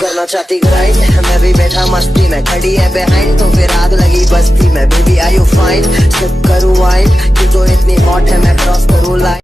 करना चाहती ग्राइंड, मैं भी बैठा मस्ती में, खड़ी है बिहाइंड तो फिर आग लगी बस्ती में। Baby are you fine, SIP करूँ वाइन, तू तो इतनी हॉट है मैं क्रॉस करूँ लाइन।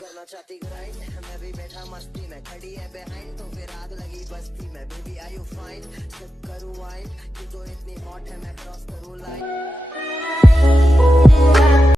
करना चाहती ग्राइंड, मैं भी बैठा मस्ती में, खड़ी है बिहाइंड तो फिर आग लगी बस्ती में। Baby are you fine, SIP करूँ वाइन, तू तो इतनी हॉट है मैं क्रॉस करूँ लाइन।